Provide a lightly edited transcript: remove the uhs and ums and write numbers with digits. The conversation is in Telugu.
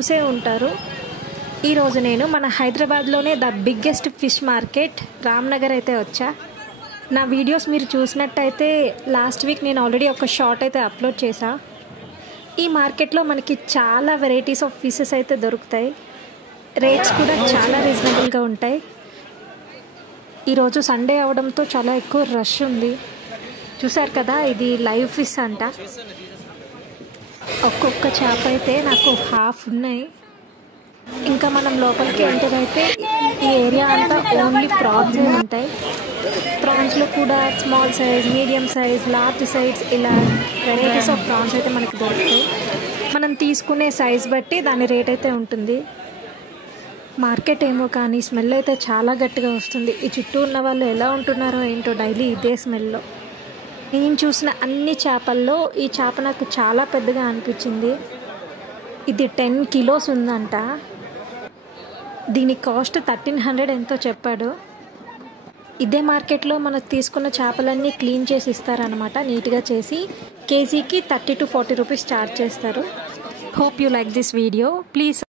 చూసే ఉంటారు. ఈరోజు నేను మన హైదరాబాద్లోనే the biggest fish market Ramnagar అయితే వచ్చా. నా వీడియోస్ మీరు చూసినట్టయితే లాస్ట్ వీక్ నేను ఆల్రెడీ ఒక షార్ట్ అయితే అప్లోడ్ చేశా. ఈ మార్కెట్లో మనకి చాలా వెరైటీస్ ఆఫ్ ఫిషెస్ అయితే దొరుకుతాయి. రేట్స్ కూడా చాలా రీజనబుల్గా ఉంటాయి. ఈరోజు సండే అవడంతో చాలా ఎక్కువ రష్ ఉంది. చూసారు కదా, ఇది లైవ్ ఫిష్ అంట. ఒక్కొక్క చేప అయితే నాకు హాఫ్ ఉన్నాయి. ఇంకా మనం లోపలికి ఎంటర్ అయితే ఈ ఏరియా అంతా ఓన్లీ ప్రాన్సే ఉంటాయి. ప్రాన్స్లో కూడా small size, medium size, large size ఇలా వెరైటీస్ ఆఫ్ ప్రాన్స్ అయితే మనకు దొరుకుతాయి. మనం తీసుకునే సైజ్ బట్టి దాని రేట్ అయితే ఉంటుంది. మార్కెట్ ఏమో కానీ స్మెల్ అయితే చాలా గట్టిగా వస్తుంది. ఈ చుట్టూ ఉన్న వాళ్ళు ఎలా ఉంటున్నారో ఏంటో డైలీ ఇదే స్మెల్లో. నేను చూసిన అన్ని చేపల్లో ఈ చేప నాకు చాలా పెద్దగా అనిపించింది. ఇది 10 కిలోస్ ఉందంట. దీని కాస్ట్ 1300 ఎంతో చెప్పాడు. ఇదే మార్కెట్లో మనకు తీసుకున్న చేపలన్నీ క్లీన్ చేసి ఇస్తారనమాట. నీట్గా చేసి కేజీకి 30 to 40 రూపీస్ ఛార్జ్ చేస్తారు. Hope you like this video. Please